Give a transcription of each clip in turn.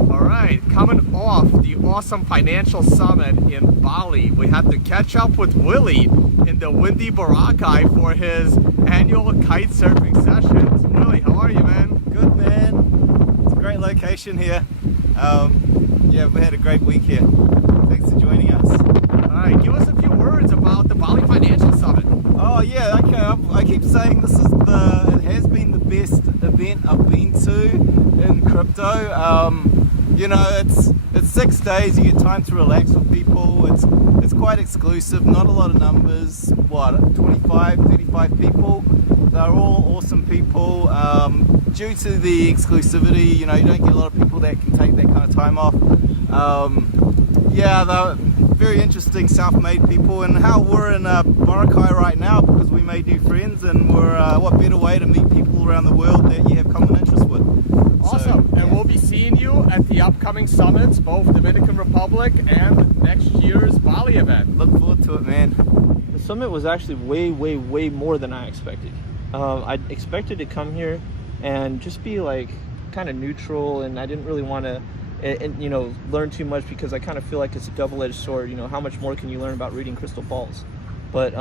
All right, coming off the awesome financial summit in Bali, we had to catch up with Willie in the windy Boracay for his annual kite surfing sessions. Willie, how are you, man? Good, man. It's a great location here. Yeah, we had a great week here. Thanks for joining us. All right, give us a few words about the Bali Financial Summit. Oh yeah, okay. I keep saying it has been the best event I've been to in crypto. You know, it's 6 days. You get time to relax with people. It's quite exclusive. Not a lot of numbers. What, 25, 35 people. They're all awesome people. Due to the exclusivity, you know, you don't get a lot of people that can take that kind of time off. Yeah, they're very interesting self-made people, and how we're in Boracay right now because we made new friends, and we're what better way to meet people around the world that you have common interest with. Awesome. So, yeah. And we'll be seeing you at the upcoming summits, both Dominican Republic and next year's Bali event. Look forward to it, man. The summit was actually way more than I expected. I expected to come here and just be like kind of neutral, and I didn't really want to you know, learn too much because I kind of feel like it's a double-edged sword. You know, how much more can you learn about reading crystal balls? But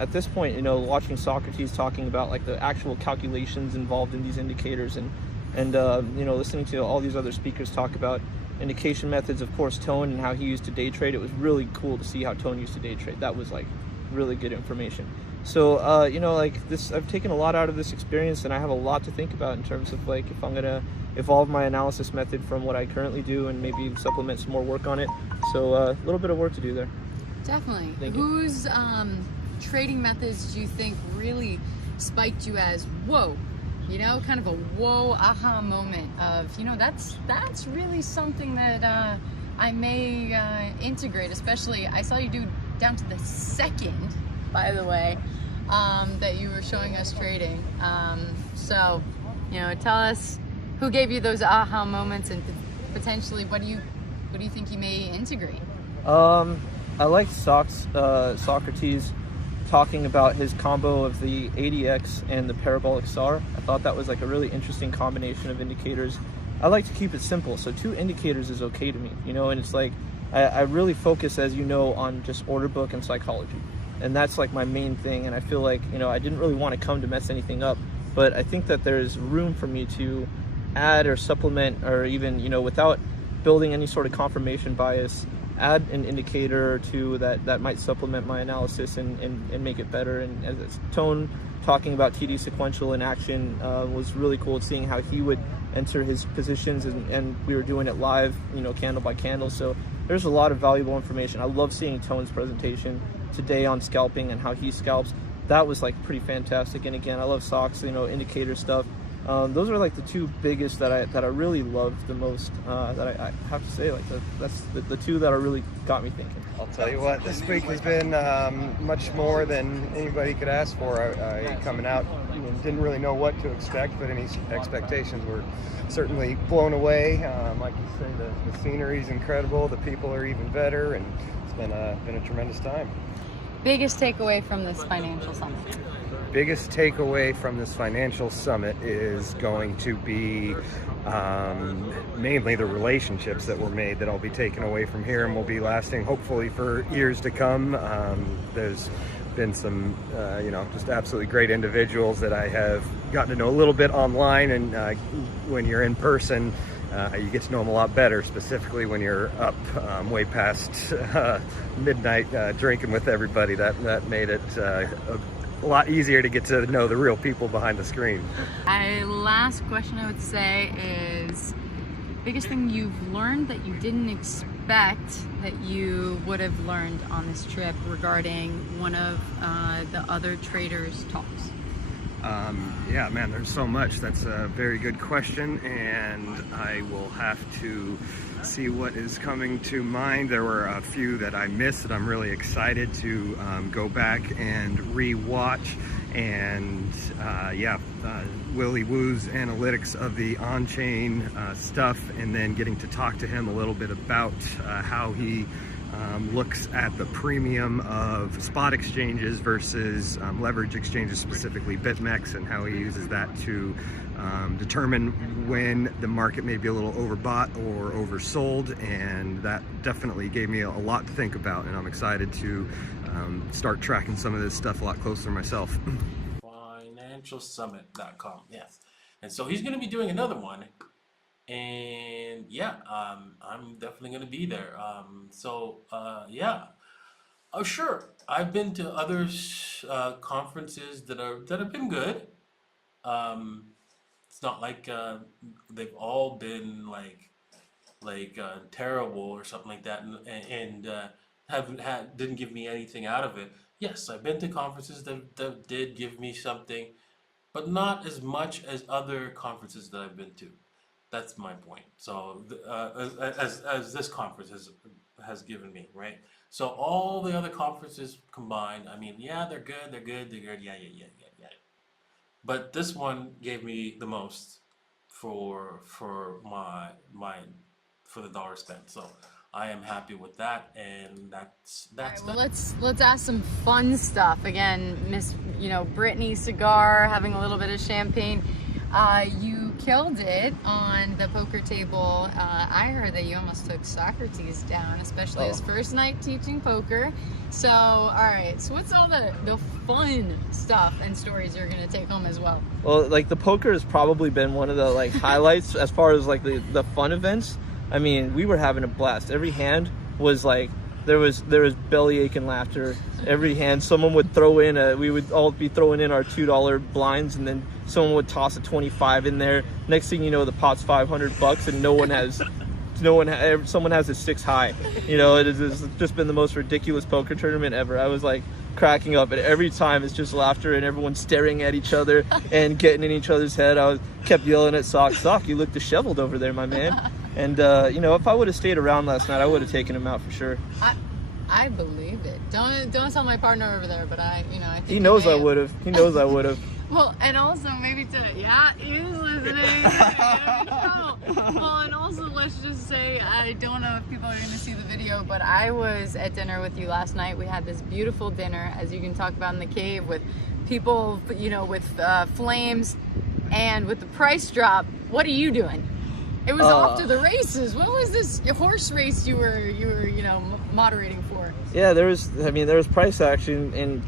at this point, you know, watching Socrates talking about like the actual calculations involved in these indicators, and you know, listening to all these other speakers talk about indication methods, of course, Tone and how he used to day trade, it was really cool to see how Tone used to day trade. That was like really good information. So you know, like this, I've taken a lot out of this experience, and I have a lot to think about in terms of like if I'm gonna evolve my analysis method from what I currently do and maybe supplement some more work on it. So a little bit of work to do there. Definitely. Thank you. Whose trading methods do you think really spiked you as whoa? You know, kind of a whoa aha moment of, you know, that's really something that I may integrate. Especially, I saw you do down to the second, by the way, that you were showing us trading. So, you know, tell us who gave you those aha moments, and potentially what do you think you may integrate? I liked Socrates talking about his combo of the ADX and the parabolic SAR. I thought that was like a really interesting combination of indicators. I like to keep it simple, so 2 indicators is okay to me, you know, and it's like I really focus, as you know, on just order book and psychology, and that's like my main thing. And I feel like, you know, I didn't really want to come to mess anything up, but I think that there's room for me to add or supplement, or even, you know, without building any sort of confirmation bias, add an indicator or two that might supplement my analysis and make it better. And as Tone talking about TD sequential in action was really cool, seeing how he would enter his positions, and we were doing it live, you know, candle by candle. So there's a lot of valuable information. I love seeing Tone's presentation today on scalping and how he scalps. That was like pretty fantastic. And again, I love Sox, you know, indicator stuff. Those are like the 2 biggest that I really loved the most. That I have to say, like that's the 2 that are really got me thinking. I'll tell you what, this week has been much more than anybody could ask for. I coming out, didn't really know what to expect, but any expectations were certainly blown away. Like you say, the scenery is incredible. The people are even better, and it's been a tremendous time. Biggest takeaway from this financial summit? Biggest takeaway from this financial summit is going to be mainly the relationships that were made that I'll be taking away from here and will be lasting hopefully for years to come. There's been some you know, just absolutely great individuals that I have gotten to know a little bit online, and when you're in person you get to know them a lot better, specifically when you're up way past midnight drinking with everybody. That made it a lot easier to get to know the real people behind the screen. Last question I would say is, biggest thing you've learned that you didn't expect that you would have learned on this trip regarding one of the other traders' talks? Yeah, man, there's so much. That's a very good question, and I will have to see what is coming to mind. There were a few that I missed that I'm really excited to go back and re-watch. And yeah, Willie Woo's analytics of the on-chain stuff, and then getting to talk to him a little bit about how he looks at the premium of spot exchanges versus leverage exchanges, specifically BitMEX, and how he uses that to determine when the market may be a little overbought or oversold. And that definitely gave me a lot to think about, and I'm excited to start tracking some of this stuff a lot closer myself. Financialsummit.com, yes. And so he's going to be doing another one. And yeah, I'm definitely going to be there. Yeah. Oh, sure. I've been to other conferences that have been good. It's not like they've all been like terrible or something like that, and didn't give me anything out of it. Yes, I've been to conferences that did give me something, but not as much as other conferences that I've been to. That's my point. So as this conference has given me, right? So all the other conferences combined, I mean, yeah, they're good, yeah. But this one gave me the most for the dollar spent. So I am happy with that, and that's right, well, let's ask some fun stuff. Again, Miss Brittany Cigar, having a little bit of champagne. You killed it on the poker table. I heard that you almost took Socrates down, especially his first night teaching poker. So, all right. So, what's all the fun stuff and stories you're gonna take home as well? Well, like the poker has probably been one of the highlights as far as like the fun events. I mean, we were having a blast. Every hand was like there was bellyache and laughter. Every hand, someone would throw in we would all be throwing in our $2 blinds, and then someone would toss a 25 in there. Next thing you know, the pot's $500, and someone has a 6 high. It has just been the most ridiculous poker tournament ever. I was like cracking up, and every time it's just laughter and everyone staring at each other and getting in each other's head. I kept yelling at Sock, you look disheveled over there, my man. And if I would have stayed around last night, I would have taken him out for sure. I believe it. Don't tell my partner over there, but I think he knows I would have. He knows I would have. Well, and also maybe he's listening. Well, and also let's just say, I don't know if people are going to see the video, but I was at dinner with you last night. We had this beautiful dinner, as you can talk about in the cave, with people, with flames, and with the price drop. What are you doing? It was off to the races. What was this horse race you were moderating for? Yeah, there was price action, and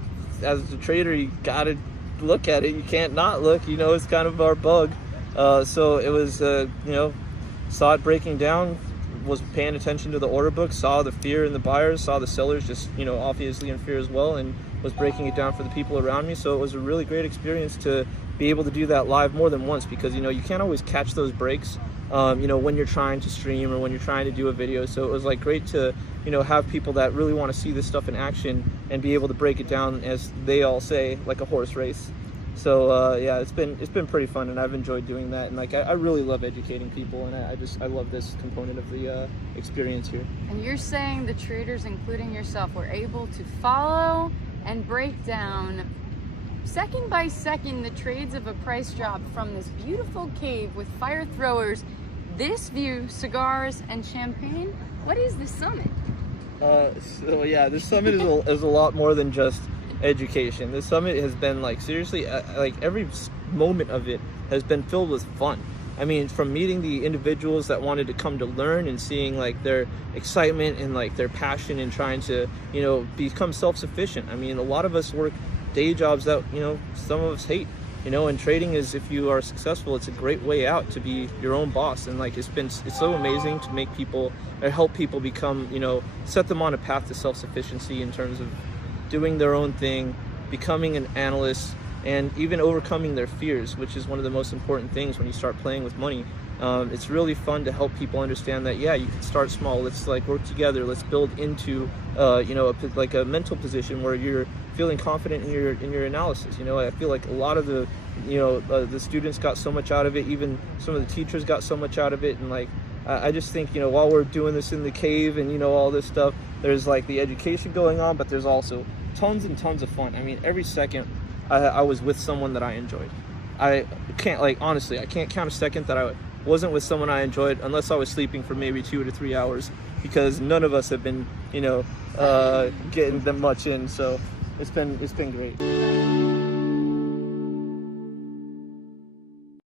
as a trader, you gotta look at it. You can't not look. It's kind of our bug. So it was, saw it breaking down, was paying attention to the order book, saw the fear in the buyers, saw the sellers just, obviously in fear as well, and was breaking it down for the people around me. So it was a really great experience to be able to do that live more than once, because, you can't always catch those breaks. When you're trying to stream or when you're trying to do a video. So it was great to, have people that really want to see this stuff in action and be able to break it down, as they all say, like a horse race. So it's been pretty fun, and I've enjoyed doing that. And I really love educating people, and I love this component of the experience here. And you're saying the traders, including yourself, were able to follow and break down second by second the trades of a price drop from this beautiful cave with fire throwers, this view, cigars, and champagne. What is the summit? This summit is a lot more than just education. This summit has been seriously, every moment of it has been filled with fun. I mean, from meeting the individuals that wanted to come to learn and seeing their excitement and their passion in trying to become self-sufficient. I mean, a lot of us work day jobs that some of us hate, and trading is, if you are successful, it's a great way out to be your own boss. And it's so amazing to make people or help people become, set them on a path to self-sufficiency in terms of doing their own thing, becoming an analyst, and even overcoming their fears, which is one of the most important things when you start playing with money. It's really fun to help people understand that, you can start small. Let's work together. Let's build into a mental position where you're feeling confident in your analysis. I feel like a lot of the students got so much out of it. Even some of the teachers got so much out of it. And I just think, while we're doing this in the cave and all this stuff, there's the education going on, but there's also tons and tons of fun. I mean, every second I was with someone that I enjoyed. I can't honestly, I can't count a second that I wasn't with someone I enjoyed, unless I was sleeping for maybe 2 to 3 hours. because none of us have been, getting them much in. So it's been great.